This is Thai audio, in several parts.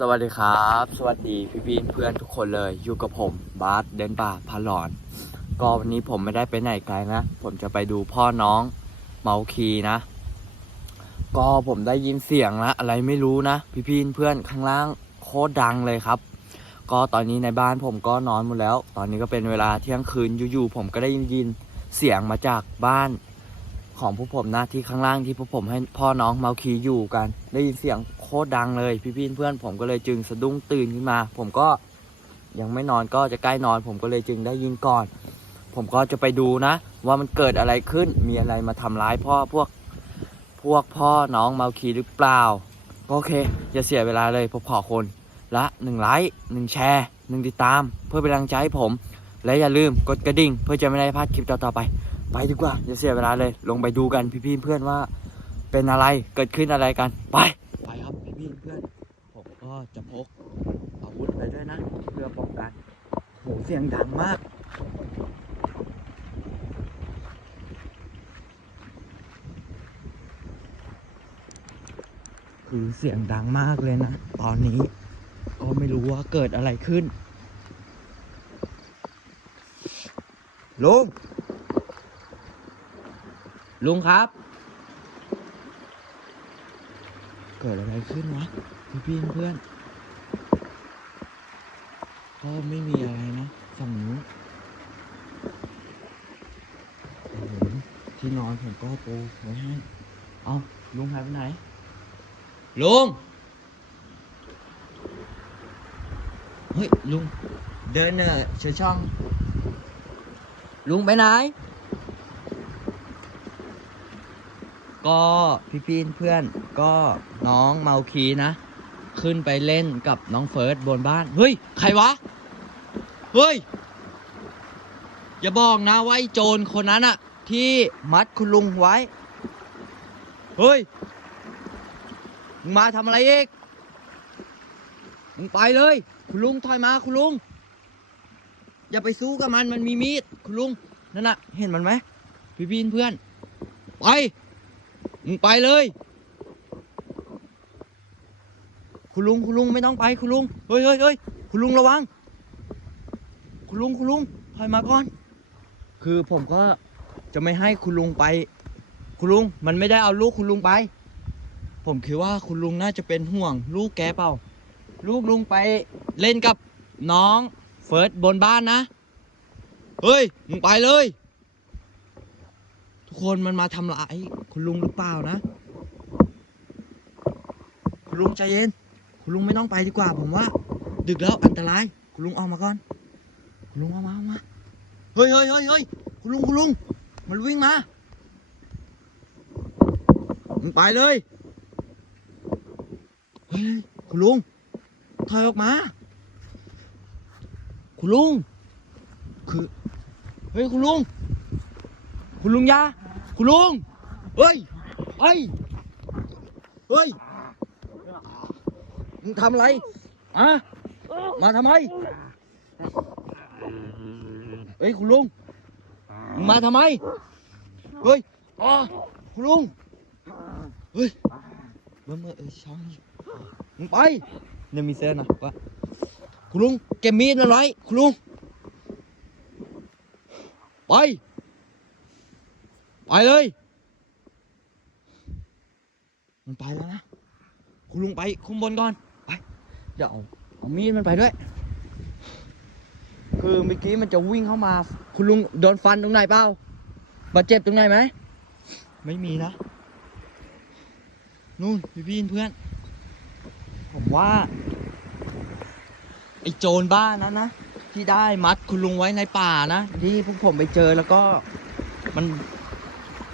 สวัสดีครับ สวัสดีพี่พี่เพื่อนทุกคนเลยอยู่กับผมบาสเดินป่าพาหลอน ก็วันนี้ผมไม่ได้ไปไหนไกลนะ ผมจะไปดูพ่อน้องเมาคีนะ ก็ผมได้ยินเสียงละอะไรไม่รู้นะ พี่พี่เพื่อนข้างล่างโคตรดังเลยครับ ก็ตอนนี้ในบ้านผมก็นอนหมดแล้ว ตอนนี้ก็เป็นเวลาเที่ยงคืนอยู่ๆผมก็ได้ยินเสียงมาจากบ้านของพวกผมนะที่ข้างล่างที่พวกผมให้พ่อน้องเมาคีอยู่กัน ได้ยินเสียง โคตรดังเลยพี่พี่เพื่อนผมก็เลยจึงสะดุ้งตื่นขึ้นมา ผมก็ยังไม่นอนก็จะใกล้นอนผมก็เลยจึงได้ยินก่อน ผมก็จะไปดูนะ ว่ามันเกิดอะไรขึ้นมีอะไรมาทำร้ายพ่อพวกพวกพ่อน้องเมาคีหรือเปล่า โอเค อย่าเสียเวลาเลยผมขอคนละหนึ่งไลค์หนึ่งแชร์หนึ่งติดตาม เพื่อเป็นกำลังใจให้ผม และอย่าลืมกดกระดิ่ง เพื่อจะไม่ได้พลาดคลิปต่อๆไป ไปดีกว่าอย่าเสียเวลาเลย ลงไปดูกันพี่ๆเพื่อนว่า เป็นอะไรเกิดขึ้นอะไรกันไปไปครับพี่ๆเพื่อน ผมก็ จะพกอาวุธไปด้วยนะ เพื่อป้องกันโหเสียงดังมาก คือเสียงดังมากเลยนะ ตอนนี้ก็ไม่รู้ว่าเกิดอะไรขึ้น ลุง ลุงครับ เกิดอะไรขึ้นวะพี่พี่เพื่อน ก็ไม่มีอะไรนะฝั่งนู้นที่นอนผมก็ปูไว้ให้ เอาลุงหายไปไหน ลุง เฮ้ย ลุง เดินเนอเชือช่อง ลุงไปไหน ก็พี่พี่เพื่อนก็น้องเมาคีนะ ขึ้นไปเล่นกับน้องเฟิร์สบนบ้าน เฮ้ย ใครวะ เฮ้ย อย่าบอกนะว่าไอ้โจรคนนั้นอะที่มัดคุณลุงไว้ เฮ้ย มึงมาทำอะไรอีก มึงไปเลย คุณลุงถอยมาคุณลุง อย่าไปสู้กับมันมันมีมีด คุณลุง นั่นน่ะ เห็นมันไหมพี่พี่เพื่อน ไป มึงไปเลย คุณลุงคุณลุงไม่ต้องไปคุณลุง เฮ้ยเฮ้ยเฮ้ยคุณลุงระวัง คุณลุงคุณลุงถอยมาก่อน คือผมก็จะไม่ให้คุณลุงไป คุณลุงมันไม่ได้เอาลูกคุณลุงไป ผมคิดว่าคุณลุงน่าจะเป็นห่วง ลูกแกเปล่า ลูกลุงไปเล่นกับน้องเฟิร์สบนบ้านนะ เฮ้ยมึงไปเลย ทุกคนมันมาทำร้ายคุณลุงหรือเปล่านะ คุณลุงใจเย็น คุณลุงไม่ต้องไปดีกว่า ผมว่า ดึกแล้วอันตราย คุณลุงออกมาก่อน คุณลุงออกมามาเฮ้ยเฮ้ยเฮ้ยเฮ้ยคุณลุงคุณลุง มันวิ่งมา มึงไปเลย เฮ้ยคุณลุง ถอยออกมา คุณลุง คือ เฮ้ยคุณลุง คุณลุงยาคุณลุง เฮ้ย เฮ้ย เฮ้ย มึงทำอะไรอะมาทำไม เฮ้ยคุณลุงมึงมาทำไม เฮ้ยอ๋อคุณลุง เฮ้ยเมื่อเมื่อเออช่องอยู่มึงไปเนี่ยมีเส้นนะวะคุณลุงเก็บมีดมาไว้คุณลุง ไป ไปเลย มันไปแล้วนะ คุณลุงไปคุมบนก่อน ไป เดี๋ยวเอาเอามีดมันไปด้วย คือเมื่อกี้มันจะวิ่งเข้ามา คุณลุงโดนฟันตรงไหนเปล่าบาดเจ็บตรงไหนไหม ไม่มีนะ นู่นพี่พี่เพื่อน ผมว่า ไอ้โจรบ้านนั้นนะ ที่ได้มัดคุณลุงไว้ในป่านะ ที่พวกผมไปเจอแล้วก็มัน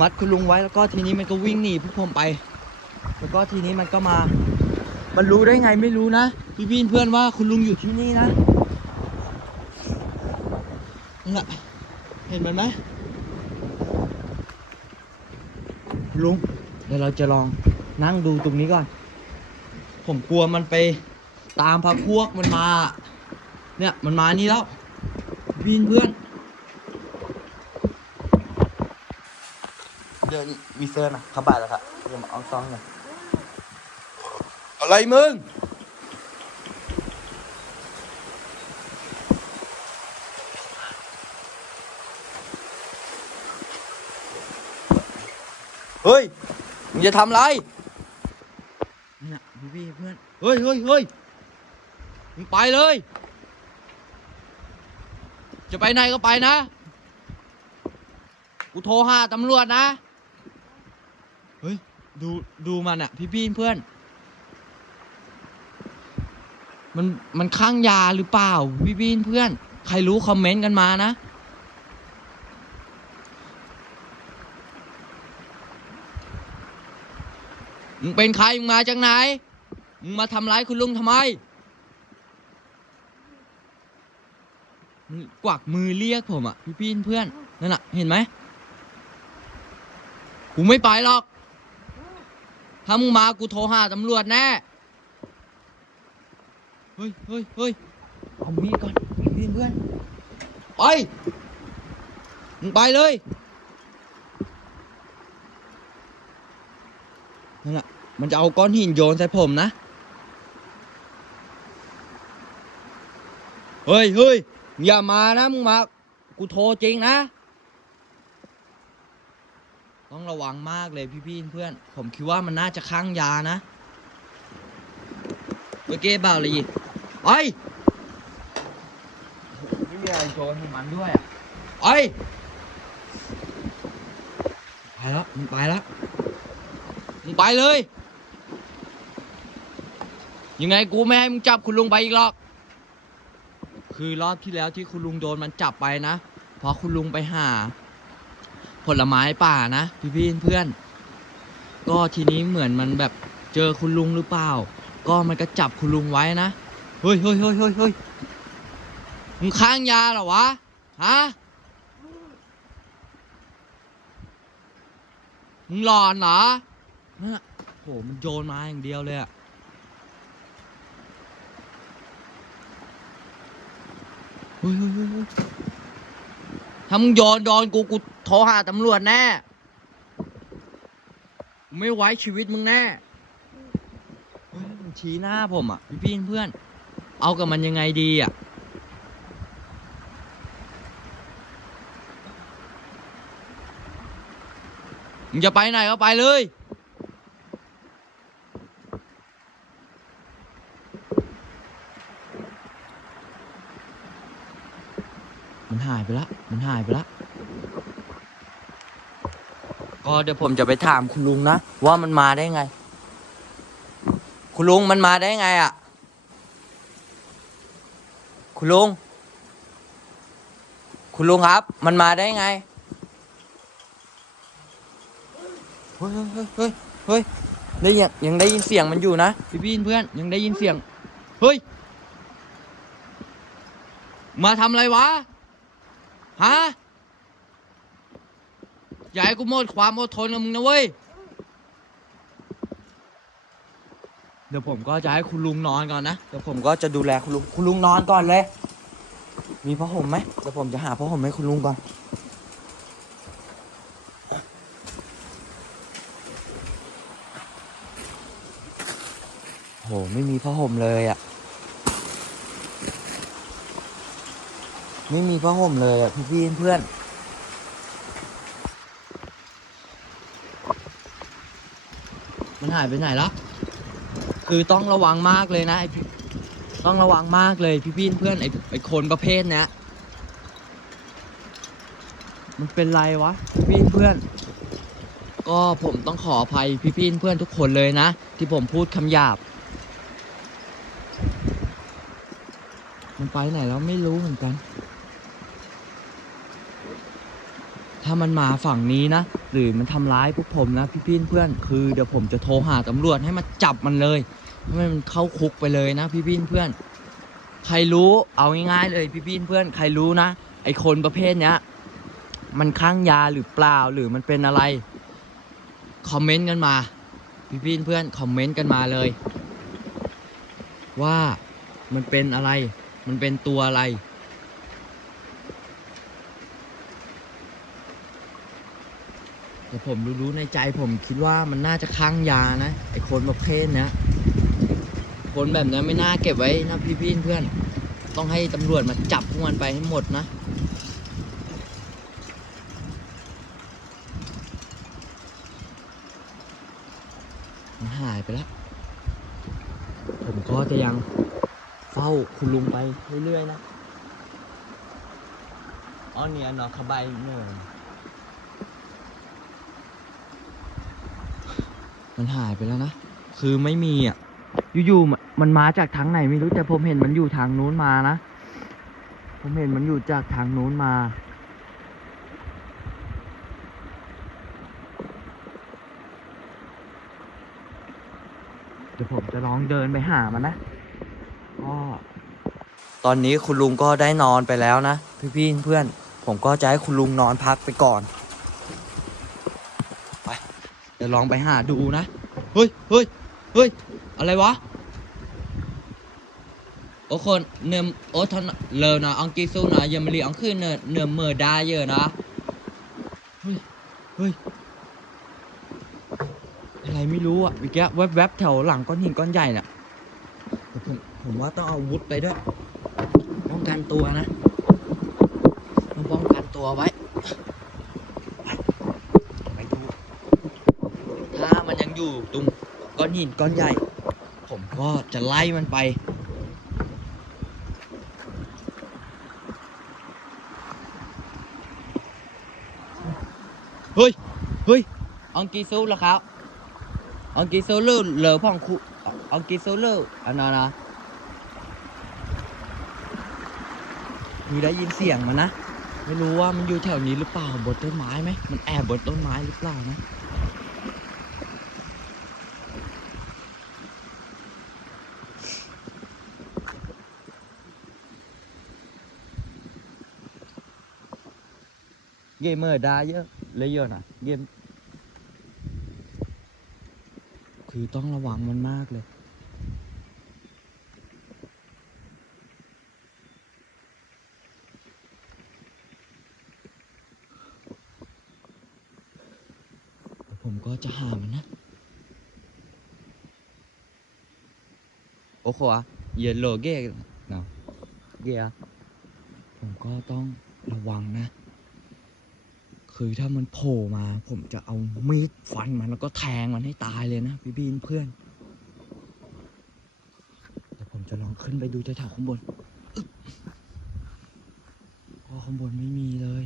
มัดคุณลุงไว้แล้วก็ทีนี้มันก็วิ่งหนีพวกผมไป แล้วก็ทีนี้มันก็มา มันรู้ได้ไงไม่รู้นะ พี่พี่เพื่อนว่าคุณลุงอยู่ที่นี่นะ นั่นแหละเห็นมันไหมคุณลุงเดี๋ยวเราจะลองนั่งดูตรงนี้ก่อน ผมกลัวมันไปตามพักพวกมันมา เนี่ยมันมานี่แล้วพี่เพื่อน เดินมีเสื้อนะเข้าบ้านแล้วครับเดี๋ยวมาเอาซองหน่อยอะไรมึง เฮ้ย มึงจะทำอะไรเนี่ยพี่พี่เพื่อน เฮ้ยเฮ้ยเฮ้ยมึงไปเลย จะไปไหนก็ไปนะ กูโทรหาตำรวจนะ เฮ้ย ดูดูมันอะพี่พี่เพื่อน มันมันคลั่งยาหรือเปล่า พี่พี่เพื่อน ใครรู้คอมเมนต์กันมานะ มึงเป็นใคร มึงมาจากไหน มึงมาทำร้ายคุณลุงทำไมมึงกวักมือเรียกผมอะพี่พี่เพื่อนนั่นอะเห็นไหมกูไม่ไปหรอก ถ้ามึงมากูโทรหาตำรวจแน่ เฮ้ยเฮ้ยเฮ้ยเอามีดก่อนพี่พี่เพื่อนไป มึงไปเลยนั่นแหละ มันจะเอาก้อนหินโยนใส่ผมนะ เฮ้ยเฮ้ยอย่ามานะมึงมา กูโทรจริงนะ ต้องระวังมากเลยพี่พี่ๆเพื่อน ผมคิดว่ามันน่าจะค้างยานะเมื่อกี้บ่าวเลยไอ้ยไม่มีอะไรโจรมันด้วยอะไอ้ไปแล้วมึงไปแล้วมึงไปเลย ยังไงกูไม่ให้มึงจับคุณลุงไปอีกหรอก คือรอบที่แล้วที่คุณลุงโดนมันจับไปนะ เพราะคุณลุงไปหา ผลไม้ป่านะพี่พี่เพื่อน ก็ทีนี้เหมือนมันแบบเจอคุณลุงหรือเปล่า ก็มันก็จับคุณลุงไว้นะ เฮ้ยเฮ้ยเฮ้ยเฮ้ยเฮ้ยมึงค้างยาเหรอวะ ฮะ มึงหลอนเหรอโหมันโยนมาอย่างเดียวเลยอะเฮ้ยเฮ้ยเฮ้ยเฮ้ย ถ้ามึงโยนโดนกูกูโทรหาตำรวจแน่ ไม่ไว้ชีวิตมึงแน่ชี้หน้าผมอะ พี่พี่เพื่อน เอากับมันยังไงดีอะ มึงจะไปไหนก็ไปเลย มันหายไปละ มันหายไปละ ก็เดี๋ยวผมจะไปถามคุณลุงนะ ว่ามันมาได้ไง คุณลุงมันมาได้ไงอะ คุณลุง คุณลุงครับ มันมาได้ไง เฮ้ยเฮ้ยเฮ้ยเฮ้ยได้ยินยังได้ยินเสียงมันอยู่นะ พี่พี่เพื่อนยังได้ยินเสียง เฮ้ย มาทำอะไรวะ ฮะ อย่าให้กูหมดความอดทนกับมึงนะเว้ย เดี๋ยวผมก็จะให้คุณลุงนอนก่อนนะ เดี๋ยวผมก็จะดูแลคุณลุง คุณลุงนอนก่อนเลย มีผ้าห่มไหมเดี๋ยวผมจะหาผ้าห่มให้คุณลุงก่อน โห ไม่มีผ้าห่มเลยอะ่ ไม่มีผ้าห่มเลยอะ พี่พี่เพื่อน มันหายไปไหนแล้วคือต้องระวังมากเลยนะไอต้องระวังมากเลยพี่พี่เพื่อนไอไอคนประเภทเนี้ยมันเป็นไรวะพี่เพื่อน ก็ผมต้องขออภัยพี่พี่เพื่อนทุกคนเลยนะ ที่ผมพูดคำหยาบ มันไปไหนแล้วไม่รู้เหมือนกัน ถ้ามันมาฝั่งนี้นะ หรือมันทำร้ายพวกผมนะ พี่พี่เพื่อนคือเดี๋ยวผมจะโทรหาตำรวจให้มาจับมันเลยให้มันเข้าคุกไปเลยนะ พี่พี่เพื่อน ใครรู้เอาง่ายๆเลยพี่พี่เพื่อน ใครรู้นะ ไอคนประเภทเนี้ย มันคลั่งยาหรือเปล่าหรือมันเป็นอะไรคอมเมนต์กันมา พี่พี่เพื่อนคอมเมนต์กันมาเลย ว่ามันเป็นอะไร มันเป็นตัวอะไร แต่ผมรู้ๆในใจผมคิดว่ามันน่าจะคลั่งยานะไอคนประเภทเนี้ยคนแบบนี้ไม่น่าเก็บไว้นะพี่พี่เพื่อน ต้องให้ตำรวจมาจับพวกมันไปให้หมดนะเไปแล้ว ผมก็จะยังเฝ้าคุณลุงไปเรื่อยๆนะอ๋อเนี่ยเนาะขบายเนื่อย มันหายไปแล้วนะ คือไม่มีอะ อยู่ๆมันมันมาจากทางไหนไม่รู้แต่ผมเห็นมันอยู่ทางนู้นมานะ ผมเห็นมันอยู่จากทางนู้นมา เดี๋ยวผมจะลองเดินไปหามันนะก็ตอนนี้คุณลุงก็ได้นอนไปแล้วนะ พี่พี่ๆเพื่อน ผมก็จะให้คุณลุงนอนพักไปก่อนไป เดี๋ยวลองไปหาดูนะ เฮ้ยเฮ้ยเฮ้ยอะไรวะ โอ้คนเนื้อโอ้ท่านเลอนะอังกีซูนะยังไม่รีอังขึ้นเนื้อเนื้อเมื่อได้เยอะนะ เฮ้ย เฮ้ย อะไรไม่รู้อะวิกแกแวบๆแถวหลังก้อนหินก้อนใหญ่น่ะผมผมว่าต้องเอาอาวุธไปด้วยป้องกันตัวนะ ต้องป้องกันตัวไว้ ไปดู ถ้ามันยัง อยู่ตรงก้อนหินก้อนใหญ่ ผมก็จะไล่มันไป เฮ้ย เฮ้ยอังกีซูเหรอครับอังกีซูเลอเหลอพ่องคุอังกีซูเลอร์อันนั้นนะมีได้ยินเสียงมันนะ ไม่รู้ว่ามันอยู่แถวนี้หรือเปล่าบนต้นไม้ไหม มันแอบบนต้นไม้หรือเปล่านะ เกมเมอร์ได้เยอะเลยเยอะนะเกมคือต้องระวังมันมากเลย ผมก็จะหามันนะ โอ้โหอะเยลโลเก้เนาะเกียผมก็ต้องระวังนะ คือถ้ามันโผล่มา ผมจะเอามีดฟันมันแล้วก็แทงมันให้ตายเลยนะพี่บีนเพื่อนแต่ผมจะลองขึ้นไปดูแถวๆข้างบนอึ๊บก็ข้างบนไม่มีเลย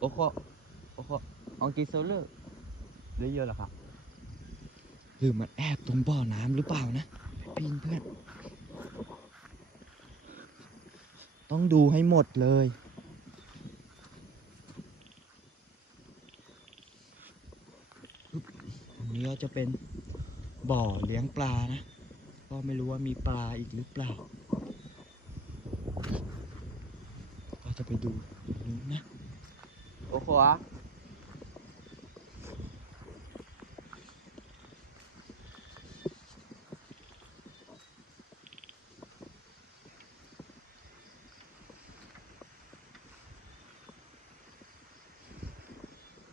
โอ้โหโอ้โหอังกฤษโซเลอร์ได้เยอะเหรอครับ หรือมันแอบตรงบ่อน้ำหรือเปล่านะพี่เพื่อน ต้องดูให้หมดเลย ตรงนี้ก็จะเป็นบ่อเลี้ยงปลานะ ก็ไม่รู้ว่ามีปลาอีกหรือเปล่า ก็จะไปดูนู้นนะโอ้โหอะ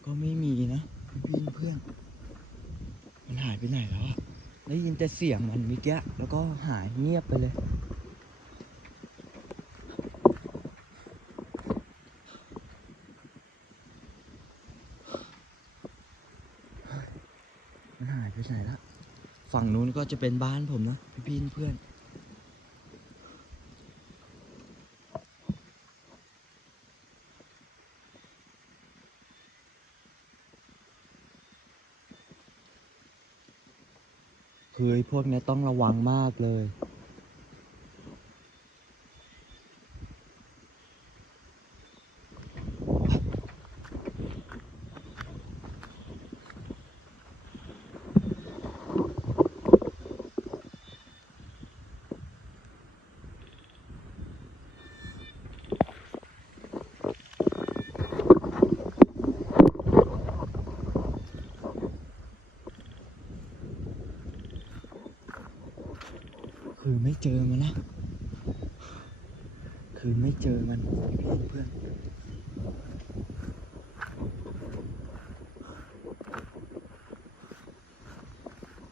ก็ไม่มีนะพี่เพื่อน มันหายไปไหนแล้วอะได้ยิน แต่เสียงมันเมื่อกี้แล้วก็หายเงียบไปเลย มันหายไปไหนละ ฝั่งนู้นก็จะเป็นบ้านผมนะ พี่พี่เพื่อน คือพวกเนี้ยต้องระวังมากเลย ไม่เจอมันนะ คือไม่เจอมันเพื่อน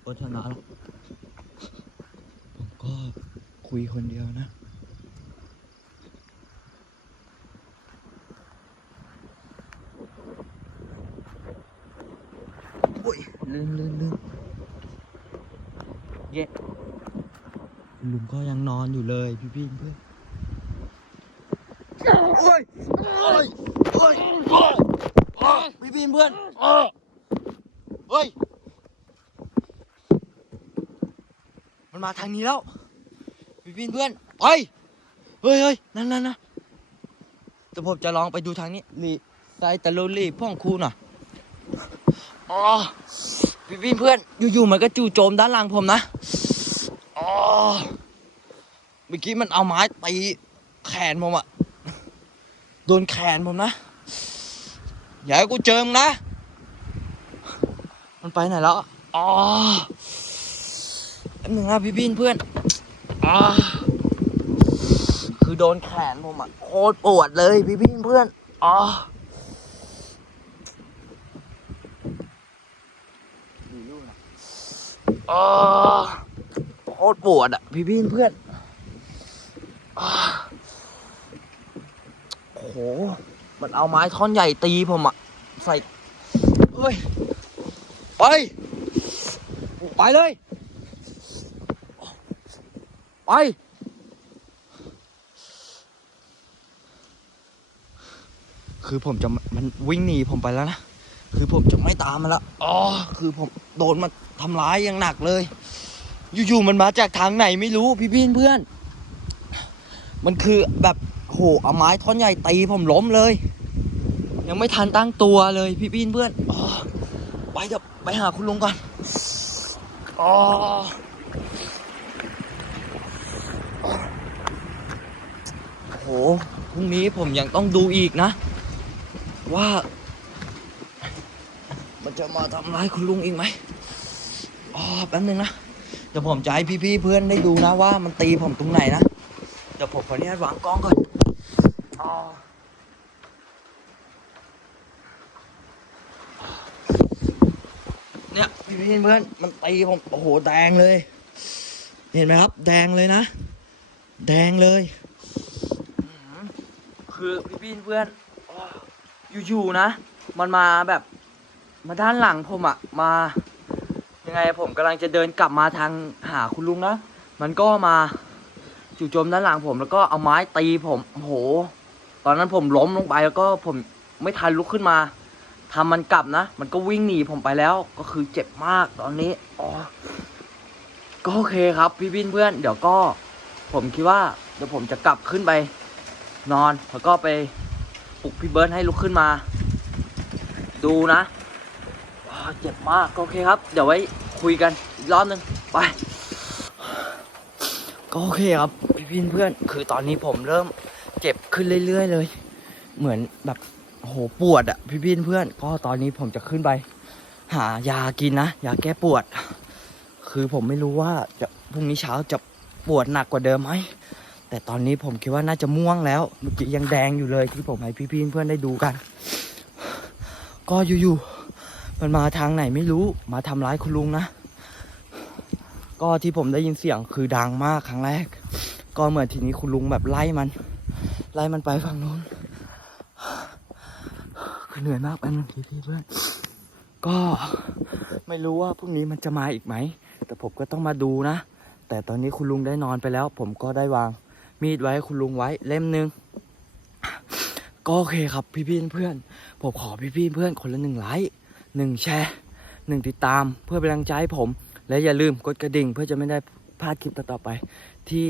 โอชนะแล้วผมก็คุยคนเดียวนะโอ้ยลืมลืมลืมเย้ คุณลุงก็ยังนอนอยู่เลยพี่พี่เพื่อนโอ้ยโอ้ยโอ้ยพี่พี่เพื่อนเฮ้ยมันมาทางนี้แล้ว พี่พี่เพื่อนไปเฮ้ยเฮ้ยนั่นนั่นนะแต่ผมจะลองไปดูทางนี้นี่ไซตะโลลี่พ่องคูหน่อยอ๋อพี่พี่เพื่อนอยู่ๆมันก็จู่โจมด้านหลังผมนะอ๋อเมื่อกี้มันเอาไม้ตีแขนผมอะโดนแขนผมนะ อย่าให้กูเจอมงนะ มันไปไหนแล้ว อ๋อแป๊บนึงนะพี่พี่เพื่อนอ๋อคือโดนแขนผมอะโคตรปวดเลยพี่พี่เพื่อน อ๋อโคตรปวดอะพี่พี่เพื่อน โอ้โห มันเอาไม้ท่อนใหญ่ตีผมอะใส่เฮ้ย ไป ไปเลย ไป คือผมจะมันวิ่งหนีผมไปแล้วนะ คือผมจะไม่ตามมันละ อ๋อ คือผมโดนมันทำร้ายอย่างหนักเลย อยู่ๆมันมาจากทางไหนไม่รู้พี่พี่เพื่อน มันคือแบบโหเอาไม้ท่อนใหญ่ตีผมล้มเลย ยังไม่ทันตั้งตัวเลยพี่พี่เพื่อนอไปเดี๋ยวไปหาคุณลุงก่อนอ๋อโหพรุ่งนี้ผมยังต้องดูอีกนะ ว่า มันจะมาทำร้ายคุณลุงอีกไหมอ๋อแป๊บนึงนะเดี๋ยวผมจะให้พี่ๆเพื่อนได้ดูนะว่ามันตีผมตรงไหนนะ เดี๋ยวผมขออนุญาตวางกล้องก่อนอ๋อเนี่ยพี่เพื่อนมันตีผมโอ้โหแดงเลย เห็นไหมครับ แดงเลยนะ แดงเลยอื้อหือคือพี่เพื่อนอยู่ๆนะ มันมาแบบมาด้านหลังผมอะมา ยังไงผมกำลังจะเดินกลับมาทางหาคุณลุงนะ มันก็มา จู่โจมด้านหลังผมแล้วก็เอาไม้ตีผมโห ตอนนั้นผมล้มลงไปแล้วก็ผมไม่ทันลุกขึ้นมาทำมันกลับนะ มันก็วิ่งหนีผมไปแล้วก็คือเจ็บมากตอนนี้อ๋อก็โอเคครับ พี่บินเพื่อน เดี๋ยวก็ ผมคิดว่าเดี๋ยวผมจะกลับขึ้นไป นอนแล้วก็ไปปลุกพี่เบิร์ดให้ลุกขึ้นมา ดูนะเจ็บมากก็โอเคครับ เดี๋ยวไว้คุยกันอีกรอบหนึงไป ก็โอเคครับพี่เพื่อนคือตอนนี้ผมเริ่มเจ็บขึ้นเรื่อย ๆ เลย เหมือนแบบโหปวดอะพี่พี่เพื่อนก็ตอนนี้ผมจะขึ้นไป หายากินนะยาแก้ปวด คือผมไม่รู้ว่าจะพรุ่งนี้เช้าจะปวดหนักกว่าเดิมไหมแต่ตอนนี้ผมคิดว่าน่าจะม่วงแล้วเมื่อกี้ยังแดงอยู่เลยที่ผมให้พี่พี่เพื่อนได้ดูกัน ก็อยู่ๆมันมาทางไหนไม่รู้มาทำร้ายคุณลุงนะ ก็ที่ผมได้ยินเสียงคือดังมากครั้งแรก ก็เหมือนทีนี้คุณลุงแบบไล่มัน ไล่มันไปฝั่งโน้นคือเหนื่อยมากเป็นทีพี่เพื่อนก็ไม่รู้ว่าพรุ่งนี้มันจะมาอีกไหม แต่ผมก็ต้องมาดูนะ แต่ตอนนี้คุณลุงได้นอนไปแล้ว ผมก็ได้วางมีดไว้คุณลุงไว้เล่มหนึ่งก็โอเคครับพี่พี่เพื่อนผมขอพี่พี่เพื่อนคนละหนึ่งไลค์หนึ่งแชร์หนึ่งติดตามเพื่อเป็นกำลังใจให้ผม และอย่าลืมกดกระดิ่งเพื่อจะไม่ได้พลาดคลิปต่อไป ที่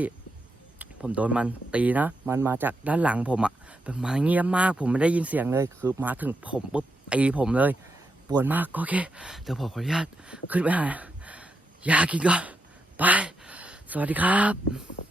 ผมโดนมันตีนะ มันมาจากด้านหลังผมอะแบบมาเงียบมากผมไม่ได้ยินเสียงเลย คือมาถึงผมปุ๊บตีผมเลยปวดมากโอเคเดี๋ยวผมขออนุญาตขึ้นไปหายากินก่อนไป สวัสดีครับ